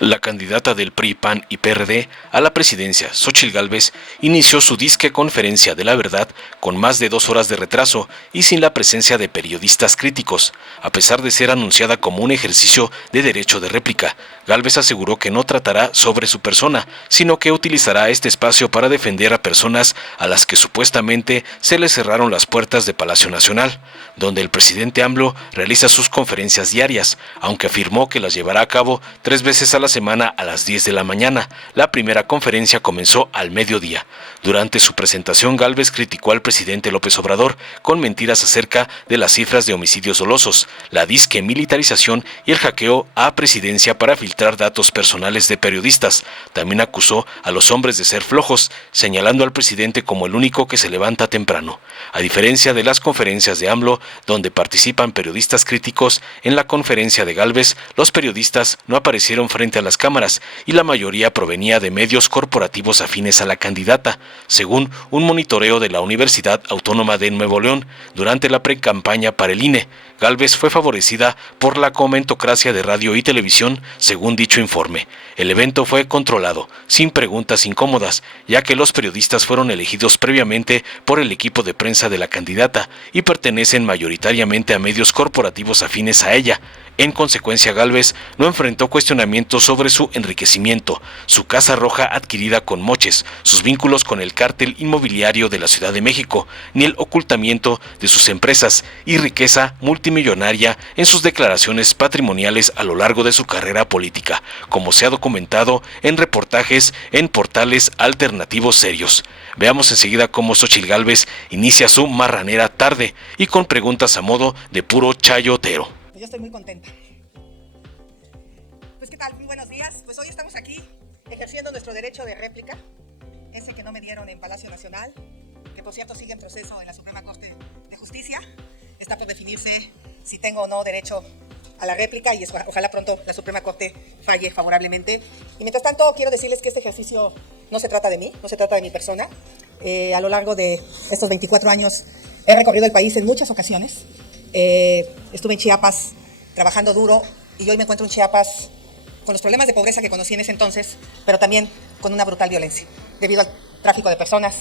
La candidata del PRI, PAN y PRD a la presidencia, Xóchitl Gálvez, inició su disque conferencia de la verdad con más de 2 horas de retraso y sin la presencia de periodistas críticos. A pesar de ser anunciada como un ejercicio de derecho de réplica, Gálvez aseguró que no tratará sobre su persona, sino que utilizará este espacio para defender a personas a las que supuestamente se les cerraron las puertas de Palacio Nacional, donde el presidente AMLO realiza sus conferencias diarias, aunque afirmó que las llevará a cabo 3 veces a la semana a las 10 de la mañana. La primera conferencia comenzó al mediodía. Durante su presentación, Gálvez criticó al presidente López Obrador con mentiras acerca de las cifras de homicidios dolosos, la disque militarización y el hackeo a presidencia para filtrar datos personales de periodistas. También acusó a los hombres de ser flojos, señalando al presidente como el único que se levanta temprano. A diferencia de las conferencias de AMLO, donde participan periodistas críticos, en la conferencia de Gálvez, los periodistas no aparecieron frente a las cámaras y la mayoría provenía de medios corporativos afines a la candidata, según un monitoreo de la Universidad Autónoma de Nuevo León. Durante la precampaña para el INE, Gálvez fue favorecida por la comentocracia de radio y televisión, según dicho informe. El evento fue controlado, sin preguntas incómodas, ya que los periodistas fueron elegidos previamente por el equipo de prensa de la candidata y pertenecen mayoritariamente a medios corporativos afines a ella. En consecuencia, Gálvez no enfrentó cuestionamientos sobre su enriquecimiento, su casa roja adquirida con moches, sus vínculos con el cártel inmobiliario de la Ciudad de México, ni el ocultamiento de sus empresas y riqueza multimillonaria en sus declaraciones patrimoniales a lo largo de su carrera política, como se ha documentado en reportajes en portales alternativos serios. Veamos enseguida cómo Xóchitl Gálvez inicia su marranera tarde y con preguntas a modo de puro chayotero. Yo estoy muy contenta. Pues, ¿qué tal? Muy buenos días. Pues hoy estamos aquí ejerciendo nuestro derecho de réplica, ese que no me dieron en Palacio Nacional, que por cierto sigue en proceso en la Suprema Corte de Justicia. Está por definirse si tengo o no derecho a la réplica y ojalá pronto la Suprema Corte falle favorablemente. Y mientras tanto quiero decirles que este ejercicio no se trata de mí, no se trata de mi persona. A lo largo de estos 24 años he recorrido el país en muchas ocasiones. Estuve en Chiapas trabajando duro y hoy me encuentro en Chiapas con los problemas de pobreza que conocí en ese entonces, pero también con una brutal violencia debido al tráfico de personas,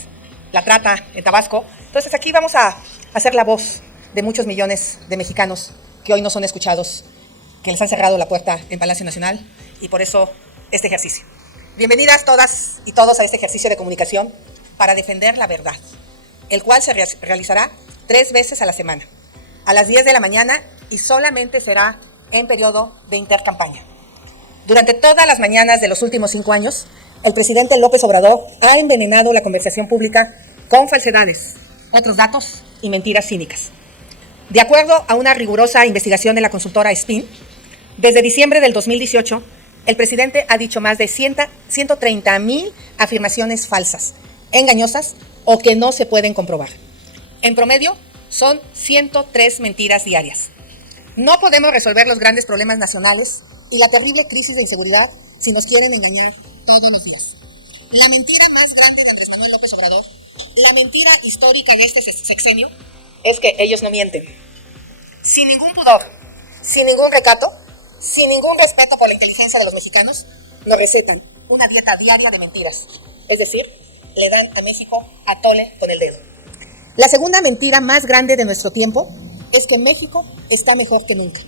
la trata en Tabasco. Entonces aquí vamos a hacer la voz de muchos millones de mexicanos que hoy no son escuchados, que les han cerrado la puerta en Palacio Nacional, y por eso este ejercicio. Bienvenidas todas y todos a este ejercicio de comunicación para defender la verdad, el cual se realizará 3 veces a la semana, a las 10 de la mañana, y solamente será en periodo de intercampaña. Durante todas las mañanas de los últimos 5 años, el presidente López Obrador ha envenenado la conversación pública con falsedades, otros datos y mentiras cínicas. De acuerdo a una rigurosa investigación de la consultora Spin, desde diciembre del 2018, el presidente ha dicho más de 130,000 afirmaciones falsas, engañosas o que no se pueden comprobar. En promedio, son 103 mentiras diarias. No podemos resolver los grandes problemas nacionales y la terrible crisis de inseguridad si nos quieren engañar todos los días. La mentira más grande de Andrés Manuel López Obrador, la mentira histórica de este sexenio, es que ellos no mienten. Sin ningún pudor, sin ningún recato, sin ningún respeto por la inteligencia de los mexicanos, nos recetan una dieta diaria de mentiras. Es decir, le dan a México a tole con el dedo. La segunda mentira más grande de nuestro tiempo es que México está mejor que nunca.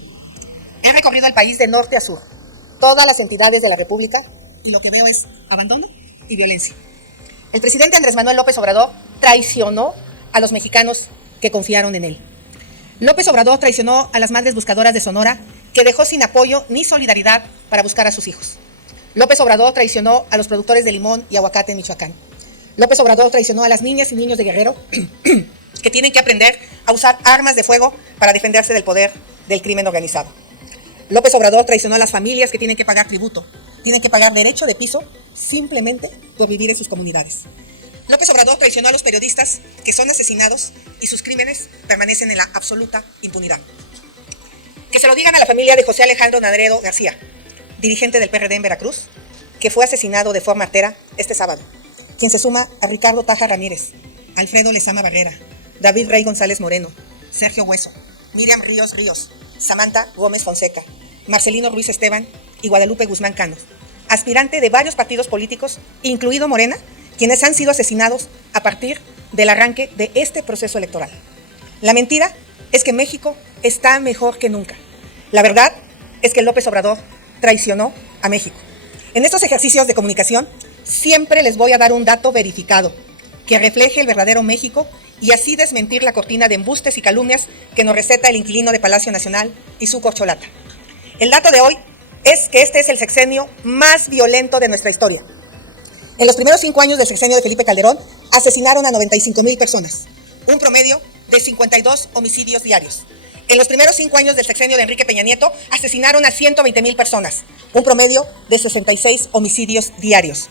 He recorrido el país de norte a sur, todas las entidades de la República, y lo que veo es abandono y violencia. El presidente Andrés Manuel López Obrador traicionó a los mexicanos que confiaron en él. López Obrador traicionó a las madres buscadoras de Sonora, que dejó sin apoyo ni solidaridad para buscar a sus hijos. López Obrador traicionó a los productores de limón y aguacate en Michoacán. López Obrador traicionó a las niñas y niños de Guerrero que tienen que aprender a usar armas de fuego para defenderse del poder del crimen organizado. López Obrador traicionó a las familias que tienen que pagar tributo, tienen que pagar derecho de piso simplemente por vivir en sus comunidades. López Obrador traicionó a los periodistas que son asesinados y sus crímenes permanecen en la absoluta impunidad. Que se lo digan a la familia de José Alejandro Nadredo García, dirigente del PRD en Veracruz, que fue asesinado de forma artera este sábado, quien se suma a Ricardo Taja Ramírez, Alfredo Lezama Barrera, David Rey González Moreno, Sergio Hueso, Miriam Ríos Ríos, Samantha Gómez Fonseca, Marcelino Ruiz Esteban y Guadalupe Guzmán Cano, aspirante de varios partidos políticos, incluido Morena, quienes han sido asesinados a partir del arranque de este proceso electoral. La mentira es que México está mejor que nunca. La verdad es que López Obrador traicionó a México. En estos ejercicios de comunicación siempre les voy a dar un dato verificado que refleje el verdadero México y así desmentir la cortina de embustes y calumnias que nos receta el inquilino de Palacio Nacional y su corcholata. El dato de hoy es que este es el sexenio más violento de nuestra historia. En los primeros 5 años del sexenio de Felipe Calderón, asesinaron a 95,000 personas, un promedio de 52 homicidios diarios. En los primeros 5 años del sexenio de Enrique Peña Nieto, asesinaron a 120,000 personas, un promedio de 66 homicidios diarios.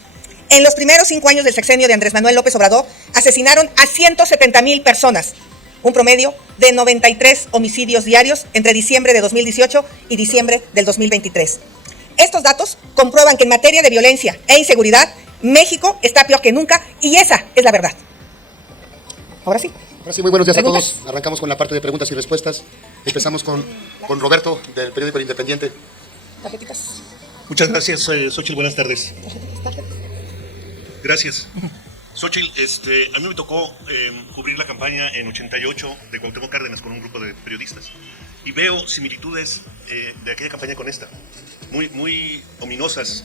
En los primeros 5 años del sexenio de Andrés Manuel López Obrador, asesinaron a 170,000 personas, un promedio de 93 homicidios diarios entre diciembre de 2018 y diciembre del 2023. Estos datos comprueban que en materia de violencia e inseguridad, México está peor que nunca y esa es la verdad. Ahora sí. Ahora sí, muy buenos días ¿Preguntas? a todos. Arrancamos con la parte de preguntas y respuestas. Empezamos con Roberto, del periódico El Independiente. Tarjetitas. Muchas gracias, Xóchitl. Buenas tardes. Tarjetitas. Gracias. Xóchitl, a mí me tocó cubrir la campaña en 88 de Cuauhtémoc Cárdenas con un grupo de periodistas y veo similitudes de aquella campaña con esta, muy ominosas.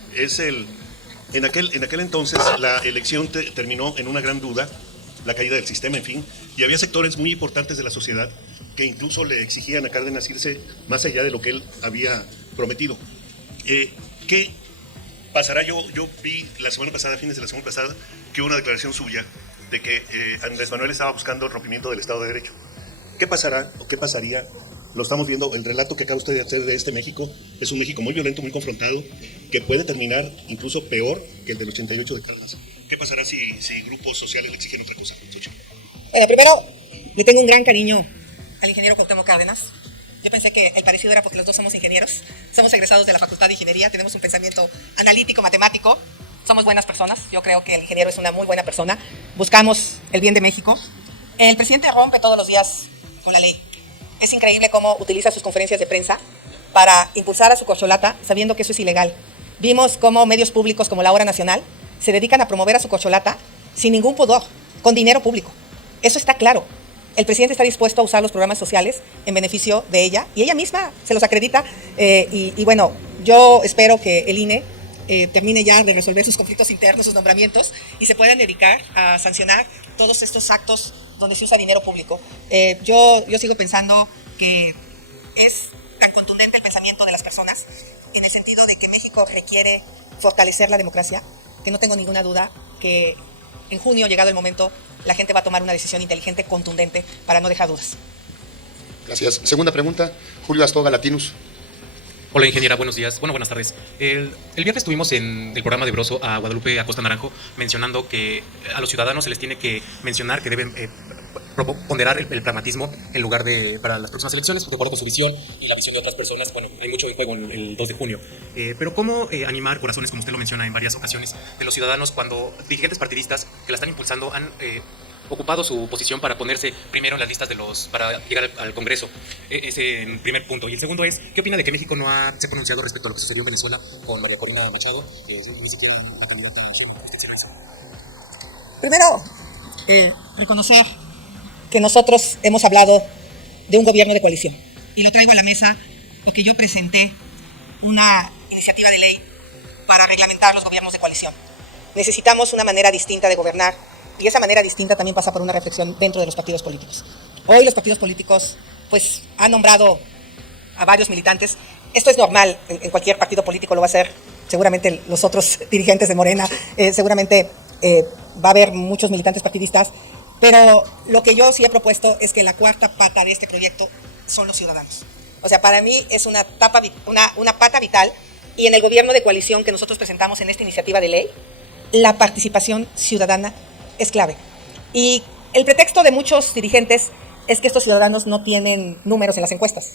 En aquel entonces la elección terminó en una gran duda, la caída del sistema, en fin, y había sectores muy importantes de la sociedad que incluso le exigían a Cárdenas irse más allá de lo que él había prometido. ¿Qué pasará? Yo vi la semana pasada, fines de la semana pasada, que hubo una declaración suya de que Andrés Manuel estaba buscando el rompimiento del Estado de Derecho. ¿Qué pasará o qué pasaría? Lo estamos viendo, el relato que acaba usted de hacer de este México es un México muy violento, muy confrontado, que puede terminar incluso peor que el del 88 de Cárdenas. ¿Qué pasará si grupos sociales le exigen otra cosa, Xóchitl? Bueno, primero, le tengo un gran cariño al ingeniero Cuauhtémoc Cárdenas. Yo pensé que el parecido era porque los dos somos ingenieros, somos egresados de la Facultad de Ingeniería, tenemos un pensamiento analítico, matemático, somos buenas personas. Yo creo que el ingeniero es una muy buena persona, buscamos el bien de México. El presidente rompe todos los días con la ley. Es increíble cómo utiliza sus conferencias de prensa para impulsar a su corcholata, sabiendo que eso es ilegal. Vimos cómo medios públicos como La Hora Nacional se dedican a promover a su corcholata sin ningún pudor, con dinero público. Eso está claro. El presidente está dispuesto a usar los programas sociales en beneficio de ella y ella misma se los acredita. Y bueno, yo espero que el INE termine ya de resolver sus conflictos internos, sus nombramientos y se puedan dedicar a sancionar todos estos actos donde se usa dinero público. Yo sigo pensando que es tan contundente el pensamiento de las personas en el sentido de que México requiere fortalecer la democracia, que no tengo ninguna duda que en junio, llegado el momento, la gente va a tomar una decisión inteligente, contundente, para no dejar dudas. Gracias. Segunda pregunta, Julio Astorga, Latinus. Hola, ingeniera, buenos días. Bueno, buenas tardes. El viernes tuvimos en el programa de Broso a Guadalupe Acosta Naranjo mencionando que a los ciudadanos se les tiene que mencionar que deben ponderar el pragmatismo en lugar de para las próximas elecciones, de acuerdo con su visión y la visión de otras personas. Bueno, hay mucho en juego el 2 de junio. Pero ¿cómo animar corazones, como usted lo menciona en varias ocasiones, de los ciudadanos cuando dirigentes partidistas que la están impulsando han ocupado su posición para ponerse primero en las listas para llegar al Congreso? Ese es el primer punto. Y el segundo es, ¿qué opina de que México no se ha pronunciado respecto a lo que sucedió en Venezuela con María Corina Machado? Ni siquiera una candidata a Sheinbaum. Primero, reconocer que nosotros hemos hablado de un gobierno de coalición. Y lo traigo a la mesa porque yo presenté una iniciativa de ley para reglamentar los gobiernos de coalición. Necesitamos una manera distinta de gobernar y esa manera distinta también pasa por una reflexión dentro de los partidos políticos. Hoy los partidos políticos pues han nombrado a varios militantes. Esto es normal, en cualquier partido político lo va a hacer, seguramente los otros dirigentes de Morena, seguramente va a haber muchos militantes partidistas, pero lo que yo sí he propuesto es que la cuarta pata de este proyecto son los ciudadanos. O sea, para mí es una pata vital y en el gobierno de coalición que nosotros presentamos en esta iniciativa de ley, la participación ciudadana es clave. Y el pretexto de muchos dirigentes es que estos ciudadanos no tienen números en las encuestas.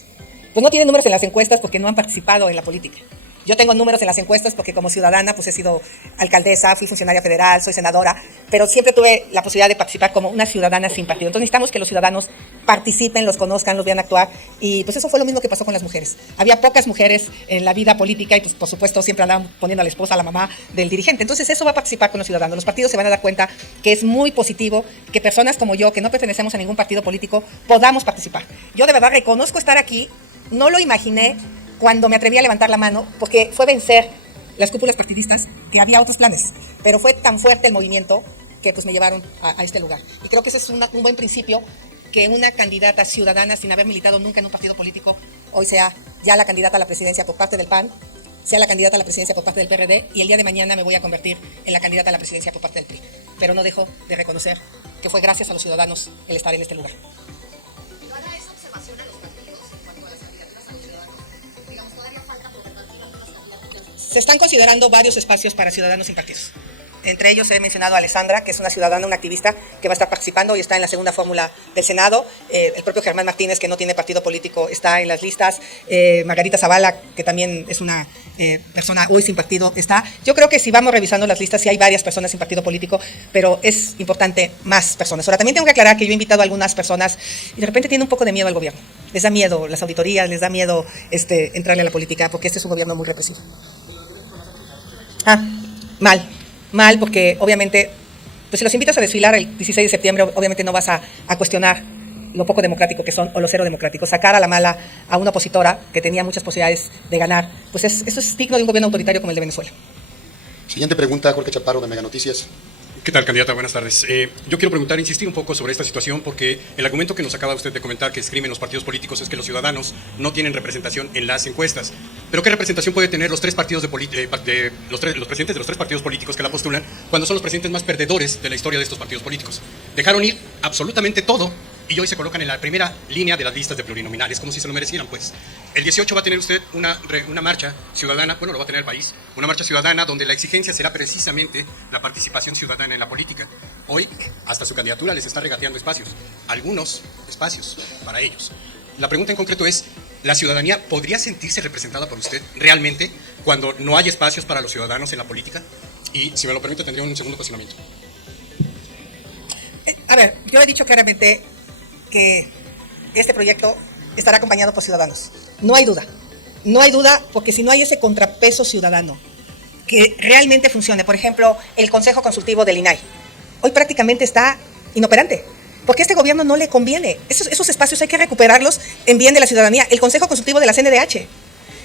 Pues no tienen números en las encuestas porque no han participado en la política. Yo tengo números en las encuestas porque como ciudadana pues he sido alcaldesa, fui funcionaria federal, soy senadora, pero siempre tuve la posibilidad de participar como una ciudadana sin partido. Entonces necesitamos que los ciudadanos participen, los conozcan, los vean actuar. Y pues eso fue lo mismo que pasó con las mujeres. Había pocas mujeres en la vida política y pues por supuesto siempre andaban poniendo a la esposa, a la mamá del dirigente. Entonces eso va a participar con los ciudadanos. Los partidos se van a dar cuenta que es muy positivo que personas como yo, que no pertenecemos a ningún partido político, podamos participar. Yo de verdad reconozco estar aquí, no lo imaginé cuando me atreví a levantar la mano, porque fue vencer las cúpulas partidistas, que había otros planes, pero fue tan fuerte el movimiento que pues me llevaron a este lugar. Y creo que ese es un buen principio, que una candidata ciudadana sin haber militado nunca en un partido político hoy sea ya la candidata a la presidencia por parte del PAN, sea la candidata a la presidencia por parte del PRD, y el día de mañana me voy a convertir en la candidata a la presidencia por parte del PRI. Pero no dejo de reconocer que fue gracias a los ciudadanos el estar en este lugar. Se están considerando varios espacios para ciudadanos sin partidos. Entre ellos he mencionado a Alessandra, que es una ciudadana, una activista que va a estar participando y está en la segunda fórmula del Senado. El propio Germán Martínez, que no tiene partido político, está en las listas. Margarita Zavala, que también es una persona hoy sin partido, está. Yo creo que si vamos revisando las listas, sí hay varias personas sin partido político, pero es importante más personas. Ahora, también tengo que aclarar que yo he invitado a algunas personas y de repente tienen un poco de miedo al gobierno. Les da miedo las auditorías, les da miedo entrarle a la política, porque este es un gobierno muy represivo. Mal, porque obviamente, pues si los invitas a desfilar el 16 de septiembre, obviamente no vas a cuestionar lo poco democrático que son o lo cero democrático. Sacar a la mala a una opositora que tenía muchas posibilidades de ganar, pues eso es digno de un gobierno autoritario como el de Venezuela. Siguiente pregunta, Jorge Chaparro, de Mega Noticias. ¿Qué tal, candidata? Buenas tardes. Yo quiero insistir un poco sobre esta situación, porque el argumento que nos acaba usted de comentar que escriben los partidos políticos es que los ciudadanos no tienen representación en las encuestas. Pero ¿qué representación puede tener los tres partidos los presidentes de los tres partidos políticos que la postulan cuando son los presidentes más perdedores de la historia de estos partidos políticos? Dejaron ir absolutamente todo y hoy se colocan en la primera línea de las listas de plurinominales, como si se lo merecieran, pues. El 18 va a tener usted una marcha ciudadana, bueno, lo va a tener el país, una marcha ciudadana donde la exigencia será precisamente la participación ciudadana en la política. Hoy, hasta su candidatura les está regateando espacios, algunos espacios para ellos. La pregunta en concreto es, ¿la ciudadanía podría sentirse representada por usted realmente cuando no hay espacios para los ciudadanos en la política? Y, si me lo permite, tendría un segundo cuestionamiento. A ver, yo he dicho claramente que este proyecto estará acompañado por ciudadanos. No hay duda, porque si no hay ese contrapeso ciudadano que realmente funcione, por ejemplo, el Consejo Consultivo del INAI, hoy prácticamente está inoperante, porque a este gobierno no le conviene. Esos espacios hay que recuperarlos en bien de la ciudadanía. El Consejo Consultivo de la CNDH,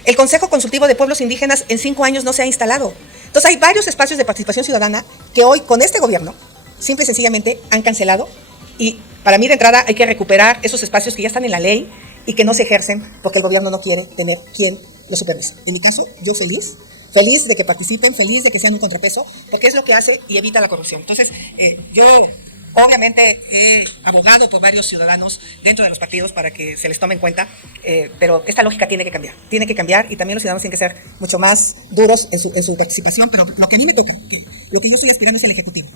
el Consejo Consultivo de Pueblos Indígenas en 5 años no se ha instalado. Entonces hay varios espacios de participación ciudadana que hoy con este gobierno simple y sencillamente han cancelado, y para mí de entrada hay que recuperar esos espacios que ya están en la ley y que no se ejercen porque el gobierno no quiere tener quien los supervise. En mi caso, yo feliz de que participen, feliz de que sean un contrapeso, porque es lo que hace y evita la corrupción. Entonces, yo obviamente he abogado por varios ciudadanos dentro de los partidos para que se les tome en cuenta, pero esta lógica tiene que cambiar y también los ciudadanos tienen que ser mucho más duros en su participación, pero lo que a mí me toca, lo que yo estoy aspirando es el Ejecutivo.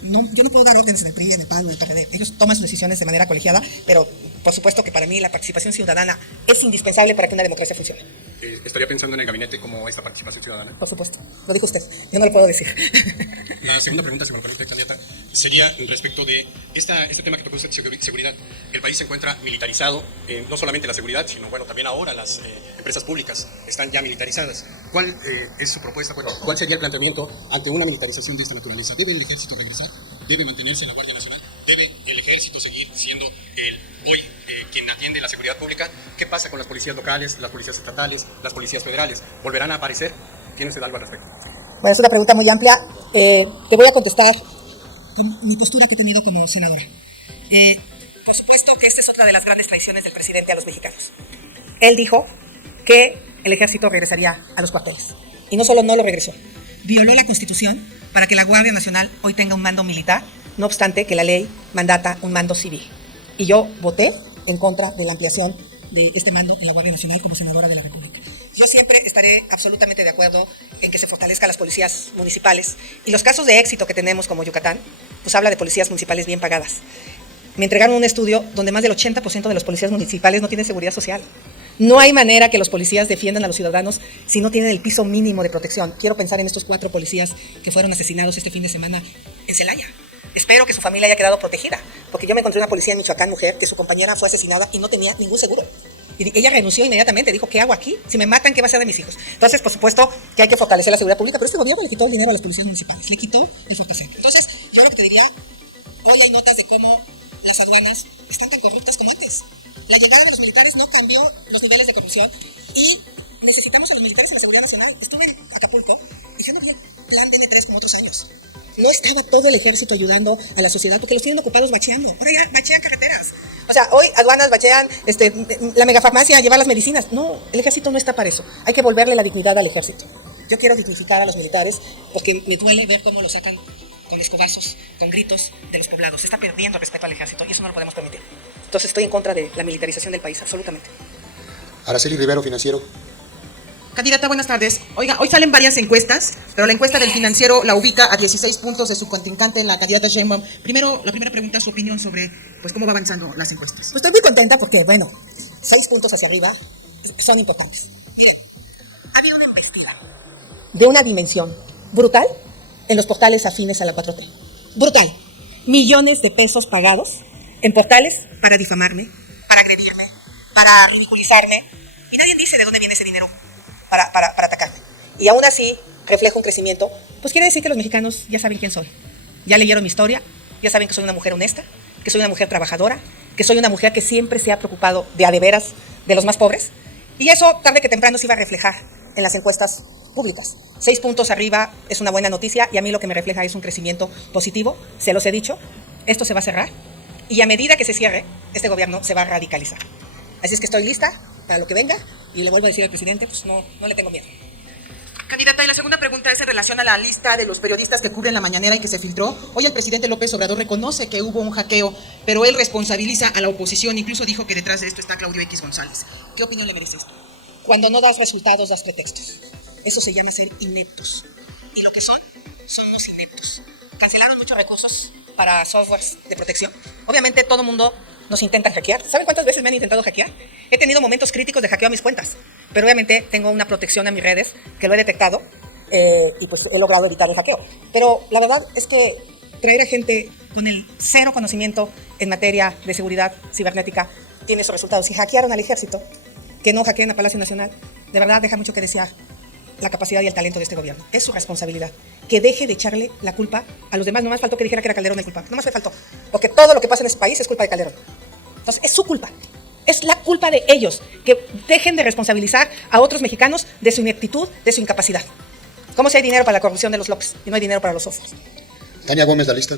No, yo no puedo dar órdenes en el PRI, en el PAN o en el PRD. Ellos toman sus decisiones de manera colegiada, pero por supuesto que para mí la participación ciudadana es indispensable para que una democracia funcione. ¿Estaría pensando en el gabinete como esta participación ciudadana? Por supuesto, lo dijo usted, yo no lo puedo decir. La segunda pregunta, si me lo permite, candidata, sería respecto de este tema que tocó usted, seguridad. El país se encuentra militarizado, no solamente la seguridad, sino bueno, también ahora las empresas públicas están ya militarizadas. ¿Cuál es su propuesta? Bueno, ¿cuál sería el planteamiento ante una militarización de esta naturaleza? ¿Debe el ejército regresar? ¿Debe mantenerse en la Guardia Nacional? ¿Debe el ejército seguir siendo hoy quien atiende la seguridad pública? ¿Qué pasa con las policías locales, las policías estatales, las policías federales? ¿Volverán a aparecer? ¿Tiene usted algo al respecto? Bueno, es una pregunta muy amplia. Te voy a contestar con mi postura que he tenido como senadora. Por supuesto que esta es otra de las grandes traiciones del presidente a los mexicanos. Él dijo que el ejército regresaría a los cuarteles. Y no solo no lo regresó, violó la Constitución para que la Guardia Nacional hoy tenga un mando militar, no obstante que la ley mandata un mando civil. Y yo voté en contra de la ampliación de este mando en la Guardia Nacional como senadora de la República. Yo siempre estaré absolutamente de acuerdo en que se fortalezcan las policías municipales. Y los casos de éxito que tenemos como Yucatán, pues habla de policías municipales bien pagadas. Me entregaron un estudio donde más del 80% de los policías municipales no tienen seguridad social. No hay manera que los policías defiendan a los ciudadanos si no tienen el piso mínimo de protección. Quiero pensar en estos 4 policías que fueron asesinados este fin de semana en Celaya. Espero que su familia haya quedado protegida, porque yo me encontré una policía en Michoacán, mujer, que su compañera fue asesinada y no tenía ningún seguro. Y ella renunció inmediatamente, dijo, ¿qué hago aquí? Si me matan, ¿qué va a ser de mis hijos? Entonces, por supuesto que hay que fortalecer la seguridad pública, pero este gobierno le quitó el dinero a las policías municipales, le quitó el fortalecimiento. Entonces, yo lo que te diría, hoy hay notas de cómo las aduanas están tan corruptas como antes. La llegada de los militares no cambió los niveles de corrupción y necesitamos a los militares en la seguridad nacional. Estuve en Acapulco y yo no vi el plan de M3 como otros años. No estaba todo el ejército ayudando a la sociedad porque los tienen ocupados bacheando. Ahora ya bachean carreteras. O sea, hoy aduanas bachean la megafarmacia a llevar las medicinas. No, el ejército no está para eso. Hay que volverle la dignidad al ejército. Yo quiero dignificar a los militares porque me duele ver cómo lo sacan con escobazos, con gritos de los poblados. Se está perdiendo el respeto al ejército y eso no lo podemos permitir. Entonces estoy en contra de la militarización del país, absolutamente. Araceli Rivero, Financiero. Candidata, buenas tardes. Oiga, hoy salen varias encuestas, pero la encuesta del Financiero la ubica a 16 puntos de su contrincante en la candidata Sheinbaum. Primero, la primera pregunta, su opinión sobre pues cómo va avanzando las encuestas. Pues estoy muy contenta porque, bueno, 6 puntos hacia arriba son importantes. Ha habido una embestida de una dimensión brutal en los portales afines a la 4T. Brutal. Millones de pesos pagados en portales para difamarme, para agredirme, para ridiculizarme. Y nadie dice de dónde viene ese dinero para atacarme. Y aún así refleja un crecimiento. Pues quiere decir que los mexicanos ya saben quién soy. Ya leyeron mi historia, ya saben que soy una mujer honesta, que soy una mujer trabajadora, que soy una mujer que siempre se ha preocupado de a de veras de los más pobres. Y eso, tarde que temprano, se iba a reflejar en las encuestas públicas. 6 puntos arriba es una buena noticia y a mí lo que me refleja es un crecimiento positivo. Se los he dicho, esto se va a cerrar y a medida que se cierre, este gobierno se va a radicalizar. Así es que estoy lista para lo que venga y le vuelvo a decir al presidente, pues no le tengo miedo. Candidata, y la segunda pregunta es en relación a la lista de los periodistas que cubren la mañanera y que se filtró. Hoy el presidente López Obrador reconoce que hubo un hackeo, pero él responsabiliza a la oposición. Incluso dijo que detrás de esto está Claudio X González. ¿Qué opinión le merece esto? Cuando no das resultados, das pretextos. Eso se llama ser ineptos. Y lo que son los ineptos. Cancelaron muchos recursos para softwares de protección. Obviamente todo el mundo nos intenta hackear. ¿Saben cuántas veces me han intentado hackear? He tenido momentos críticos de hackeo a mis cuentas, pero obviamente tengo una protección a mis redes que lo he detectado y pues he logrado evitar el hackeo. Pero la verdad es que traer a gente con el cero conocimiento en materia de seguridad cibernética tiene sus resultados. Si hackearon al ejército, que no hackeen a Palacio Nacional, de verdad deja mucho que desear la capacidad y el talento de este gobierno. Es su responsabilidad. Que deje de echarle la culpa a los demás. No más faltó que dijera que era Calderón el culpable. No más le faltó. Porque todo lo que pasa en este país es culpa de Calderón. Entonces, es su culpa. Es la culpa de ellos. Que dejen de responsabilizar a otros mexicanos de su ineptitud, de su incapacidad. ¿Cómo si hay dinero para la corrupción de los López y no hay dinero para los softwares? Tania Gómez, la lista.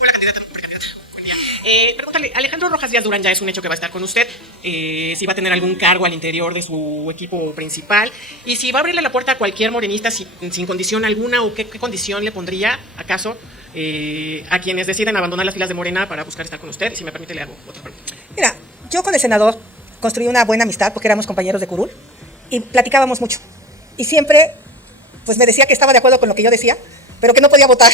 Hola, candidata. Buen día. Pregúntale, Alejandro Rojas Díaz Durán ya es un hecho que va a estar con usted. Si va a tener algún cargo al interior de su equipo principal. Y si va a abrirle la puerta a cualquier morenista sin condición alguna o qué condición le pondría, acaso, a quienes deciden abandonar las filas de Morena para buscar estar con usted. Y si me permite, le hago otra pregunta. Mira, yo con el senador construí una buena amistad porque éramos compañeros de curul y platicábamos mucho. Y siempre, pues me decía que estaba de acuerdo con lo que yo decía, pero que no podía votar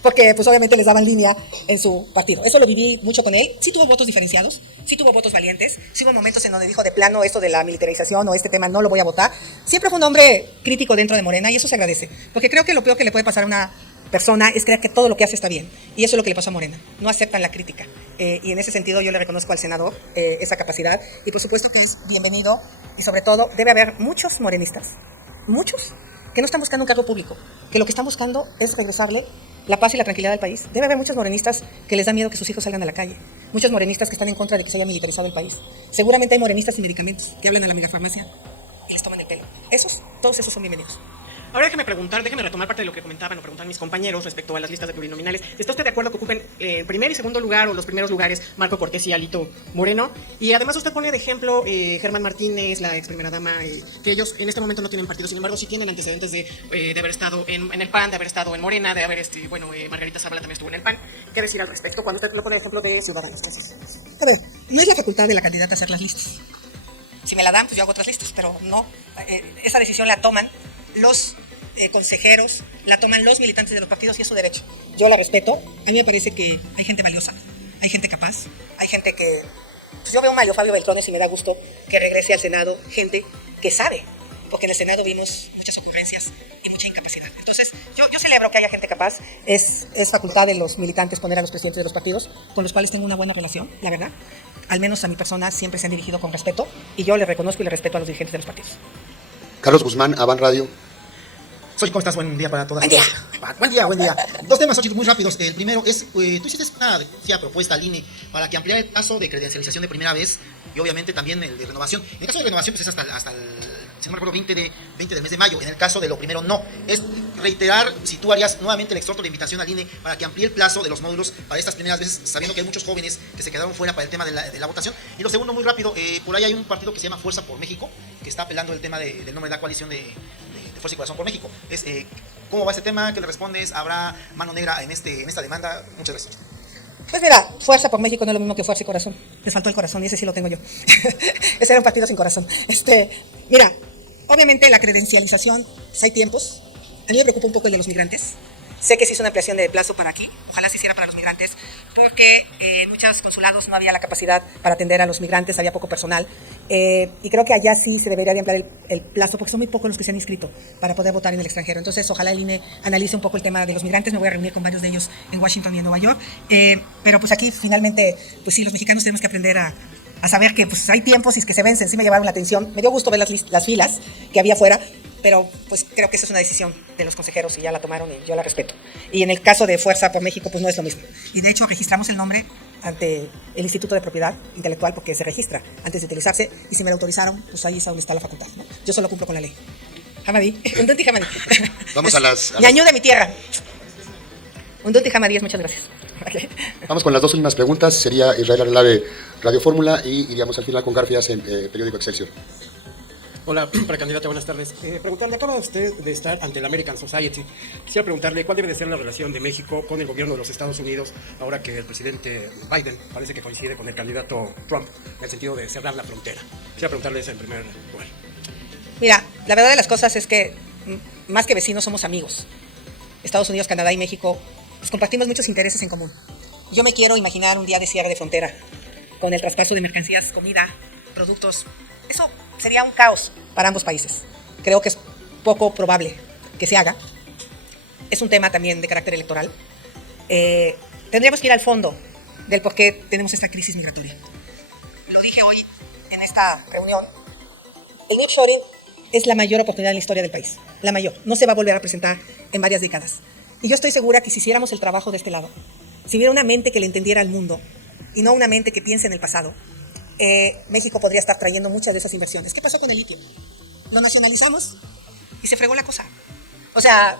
porque pues obviamente les daban línea en su partido. Eso lo viví mucho con él. Sí tuvo votos diferenciados, sí tuvo votos valientes, sí hubo momentos en donde dijo de plano esto de la militarización o este tema no lo voy a votar. Siempre fue un hombre crítico dentro de Morena y eso se agradece, porque creo que lo peor que le puede pasar a una persona es creer que todo lo que hace está bien, y eso es lo que le pasó a Morena. No aceptan la crítica y en ese sentido yo le reconozco al senador esa capacidad y por supuesto que es bienvenido y sobre todo debe haber muchos morenistas, muchos que no están buscando un cargo público, que lo que están buscando es regresarle la paz y la tranquilidad al país. Debe haber muchos morenistas que les da miedo que sus hijos salgan a la calle, muchos morenistas que están en contra de que se haya militarizado el país. Seguramente hay morenistas sin medicamentos que hablan a la megafarmacia y les toman el pelo. Todos esos son bienvenidos. Ahora déjeme retomar parte de lo que comentaban o preguntaban mis compañeros respecto a las listas de plurinominales. ¿Está usted de acuerdo que ocupen el primer y segundo lugar o los primeros lugares Marco Cortés y Alito Moreno? Y además usted pone de ejemplo Germán Martínez, la ex primera dama, que ellos en este momento no tienen partido, sin embargo sí tienen antecedentes de haber estado en el PAN, de haber estado en Morena, de haber, Margarita Zavala también estuvo en el PAN. ¿Qué decir al respecto cuando usted lo pone de ejemplo de Ciudadanos? Gracias. A ver, no es la facultad de la candidata hacer las listas. Si me la dan, pues yo hago otras listas, pero no. Esa decisión la toman los consejeros, la toman los militantes de los partidos y es su derecho. Yo la respeto. A mí me parece que hay gente valiosa, hay gente capaz, hay gente que... Pues yo veo a Mario Fabio Beltrones y me da gusto que regrese al Senado gente que sabe, porque en el Senado vimos muchas ocurrencias y mucha incapacidad. Entonces, yo Yo celebro que haya gente capaz. Es facultad de los militantes poner a los presidentes de los partidos, con los cuales tengo una buena relación, la verdad. Al menos a mi persona siempre se han dirigido con respeto y yo le reconozco y le respeto a los dirigentes de los partidos. Carlos Guzmán, Avan Radio. Soy, ¿cómo estás? Buen día para todas. Buen día. Buen día, buen día. Dos temas, Xochitl, muy rápidos. El primero es, tú hiciste una denuncia propuesta al INE para que ampliara el plazo de credencialización de primera vez y obviamente también el de renovación. En el caso de renovación, pues es hasta el si no me recuerdo, 20 del mes de mayo. En el caso de lo primero, no. Es reiterar si tú harías nuevamente el exhorto de invitación al INE para que amplíe el plazo de los módulos para estas primeras veces, sabiendo que hay muchos jóvenes que se quedaron fuera para el tema de la votación. Y lo segundo, muy rápido, por ahí hay un partido que se llama Fuerza por México, que está apelando el tema del nombre de la coalición de Fuerza y Corazón por México. ¿Cómo va este tema? ¿Qué le respondes? ¿Habrá mano negra en esta demanda? Muchas gracias. Pues mira, Fuerza por México no es lo mismo que Fuerza y Corazón. Les faltó el corazón y ese sí lo tengo yo. Ese era un partido sin corazón. Mira, obviamente la credencialización, pues hay tiempos. A mí me preocupa un poco el de los migrantes. Sé que se hizo una ampliación de plazo para aquí, ojalá se hiciera para los migrantes, porque en muchos consulados no había la capacidad para atender a los migrantes, había poco personal. Y creo que allá sí se debería de ampliar el plazo, porque son muy pocos los que se han inscrito para poder votar en el extranjero. Entonces, ojalá el INE analice un poco el tema de los migrantes. Me voy a reunir con varios de ellos en Washington y en Nueva York. Pero pues aquí finalmente, pues sí, los mexicanos tenemos que aprender a saber que pues hay tiempos y que se vencen. Sí me llamaron la atención. Me dio gusto ver las filas que había afuera, pero pues creo que esa es una decisión de los consejeros y ya la tomaron y yo la respeto. Y en el caso de Fuerza por México, pues no es lo mismo. Y de hecho registramos el nombre ante el Instituto de Propiedad Intelectual porque se registra antes de utilizarse y si me lo autorizaron, pues ahí es donde está la facultad, ¿no? Yo solo cumplo con la ley. Jamadí. Undunti Jamadí. Vamos a las... Ñañú de mi tierra. Undunti Jamadí, muchas gracias. Okay. Vamos con las dos últimas preguntas. Sería Israel Arlave, Radio Fórmula, y iríamos al final con Garfias en Periódico Excelsior. Hola, precandidata, buenas tardes. Preguntarle, acaba usted de estar ante la American Society. Quisiera preguntarle cuál debe de ser la relación de México con el gobierno de los Estados Unidos ahora que el presidente Biden parece que coincide con el candidato Trump en el sentido de cerrar la frontera. Quisiera preguntarle eso en primer lugar. Mira, la verdad de las cosas es que más que vecinos somos amigos. Estados Unidos, Canadá y México pues compartimos muchos intereses en común. Yo me quiero imaginar un día de cierre de frontera con el traspaso de mercancías, comida, productos. Eso sería un caos para ambos países. Creo que es poco probable que se haga. Es un tema también de carácter electoral. Tendríamos que ir al fondo del por qué tenemos esta crisis migratoria. Lo dije hoy en esta reunión. El nearshoring es la mayor oportunidad en la historia del país. La mayor. No se va a volver a presentar en varias décadas. Y yo estoy segura que si hiciéramos el trabajo de este lado, si hubiera una mente que le entendiera al mundo y no una mente que piense en el pasado, México podría estar trayendo muchas de esas inversiones. ¿Qué pasó con el litio? Lo nacionalizamos y se fregó la cosa. O sea,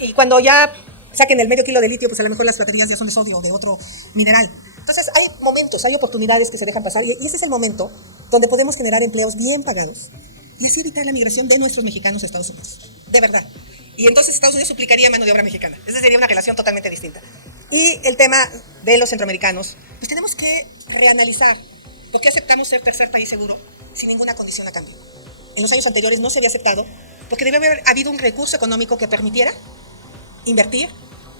y cuando ya saquen el medio kilo de litio, pues a lo mejor las baterías ya son de sodio o de otro mineral. Entonces hay momentos, hay oportunidades que se dejan pasar y ese es el momento donde podemos generar empleos bien pagados y así evitar la migración de nuestros mexicanos a Estados Unidos. De verdad. Y entonces Estados Unidos suplicaría mano de obra mexicana. Esa sería una relación totalmente distinta. Y el tema de los centroamericanos, pues tenemos que reanalizar. ¿Por qué aceptamos ser tercer país seguro sin ninguna condición a cambio? En los años anteriores no se había aceptado porque debe haber habido un recurso económico que permitiera invertir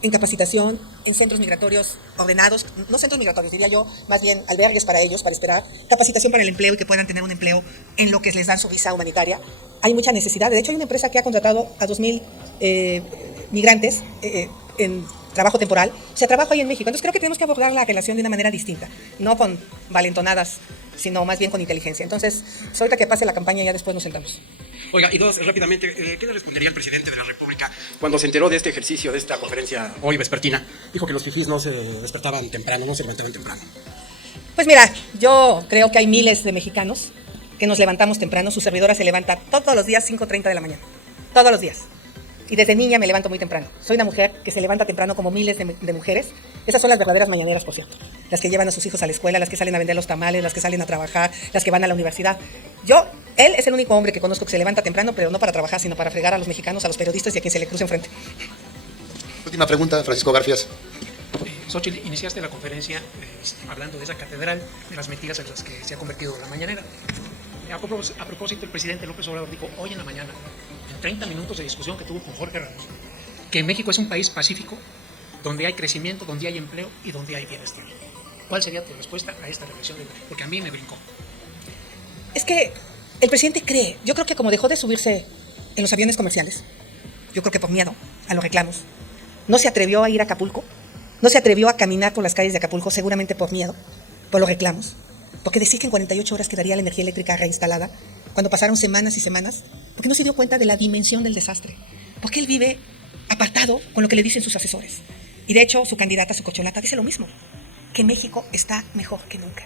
en capacitación, en centros migratorios ordenados, no centros migratorios, diría yo, más bien albergues para ellos, para esperar, capacitación para el empleo y que puedan tener un empleo en lo que les dan su visa humanitaria. Hay mucha necesidad. De hecho, hay una empresa que ha contratado a 2,000 migrantes en trabajo temporal. O sea, trabajo ahí en México. Entonces creo que tenemos que abordar la relación de una manera distinta, no con valentonadas, sino más bien con inteligencia. Entonces, pues ahorita que pase la campaña ya después nos sentamos. Oiga, y dos, rápidamente, ¿qué le respondería el presidente de la República cuando se enteró de este ejercicio, de esta conferencia hoy vespertina? Dijo que los fifís no se despertaban temprano, no se levantaban temprano. Pues mira, yo creo que hay miles de mexicanos que nos levantamos temprano. Su servidora se levanta todos los días 5:30 de la mañana. Todos los días. Y desde niña me levanto muy temprano. Soy una mujer que se levanta temprano como miles de mujeres. Esas son las verdaderas mañaneras, por cierto. Las que llevan a sus hijos a la escuela, las que salen a vender los tamales, las que salen a trabajar, las que van a la universidad. Él es el único hombre que conozco que se levanta temprano, pero no para trabajar, sino para fregar a los mexicanos, a los periodistas y a quien se le cruce enfrente. Última pregunta, Francisco Garfias. Xochitl, iniciaste la conferencia hablando de esa catedral de las mentiras en las que se ha convertido la mañanera. A propósito, el presidente López Obrador dijo hoy en la mañana, en 30 minutos de discusión que tuvo con Jorge Ramos, que México es un país pacífico, donde hay crecimiento, donde hay empleo y donde hay bienestar. ¿Cuál sería tu respuesta a esta reflexión? Porque a mí me brincó. Es que el presidente cree, yo creo que como dejó de subirse en los aviones comerciales, yo creo que por miedo, a los reclamos. No se atrevió a ir a Acapulco, no se atrevió a caminar por las calles de Acapulco, seguramente por miedo, por los reclamos, porque decía que en 48 horas quedaría la energía eléctrica reinstalada, cuando pasaron semanas y semanas, porque no se dio cuenta de la dimensión del desastre, porque él vive apartado con lo que le dicen sus asesores. Y de hecho, su candidata, su corcholata, dice lo mismo, que México está mejor que nunca,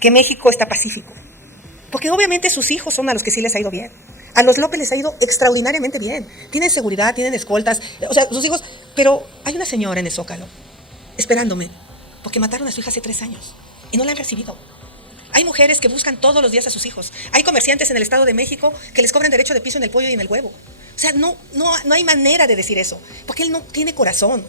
que México está pacífico, porque obviamente sus hijos son a los que sí les ha ido bien. A los López les ha ido extraordinariamente bien. Tienen seguridad, tienen escoltas, o sea, sus hijos. Pero hay una señora en el Zócalo esperándome porque mataron a su hija hace 3 años y no la han recibido. Hay mujeres que buscan todos los días a sus hijos. Hay comerciantes en el Estado de México que les cobran derecho de piso en el pollo y en el huevo. O sea, no hay manera de decir eso, porque él no tiene corazón,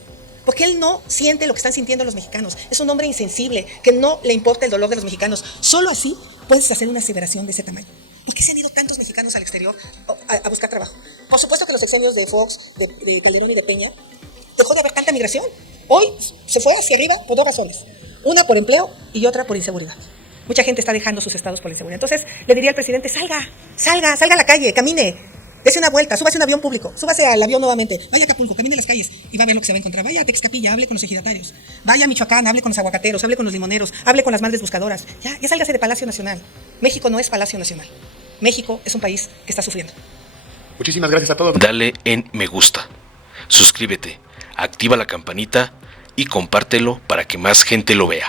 porque él no siente lo que están sintiendo los mexicanos. Es un hombre insensible, que no le importa el dolor de los mexicanos. Solo así puedes hacer una aseveración de ese tamaño. ¿Por qué se han ido tantos mexicanos al exterior a buscar trabajo? Por supuesto que los sexenios de Fox, de Calderón y de Peña, dejó de haber tanta migración. Hoy se fue hacia arriba por 2 razones. Una por empleo y otra por inseguridad. Mucha gente está dejando sus estados por la inseguridad. Entonces le diría al presidente, salga a la calle, camine, dése una vuelta, súbase a un avión público, súbase al avión nuevamente, vaya a Acapulco, camine las calles y va a ver lo que se va a encontrar. Vaya a Texcapilla, hable con los ejidatarios. Vaya a Michoacán, hable con los aguacateros, hable con los limoneros, hable con las madres buscadoras. Ya sálgase de Palacio Nacional. México no es Palacio Nacional. México es un país que está sufriendo. Muchísimas gracias a todos. Dale en me gusta, suscríbete, activa la campanita y compártelo para que más gente lo vea.